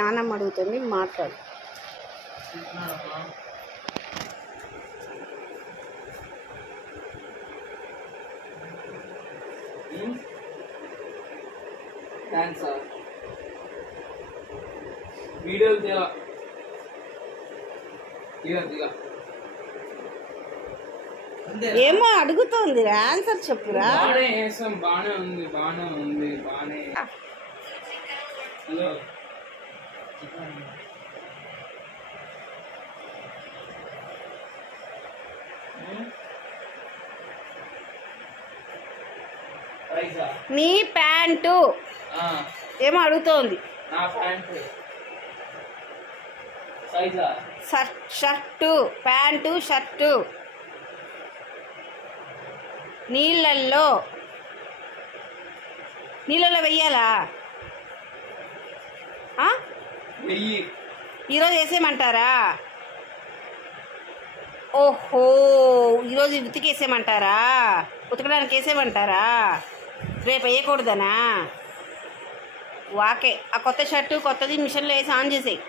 నాన్నమ్మ అడుగుతుంది, మాట్లాడు. ఏమో అడుగుతోంది, ఆన్సర్ చెప్పురా. బానే ఉంది. హలో నీ ప్యాంటు ఏమో అడుగుతోంది. నా ప్యాంటు సైజా? Shirt, pant, shirt. నీళ్ళల్లో వెయ్యాలా? ఈరోజు వేసేయమంటారా? ఓహో, ఈరోజు ఉతికేసేయమంటారా? ఉతకడానికి వేసేయమంటారా? రేపు వేయకూడదనా? వాకే ఆ కొత్త షర్టు కొత్తది మిషన్లో వేసి ఆన్ చేసేయి.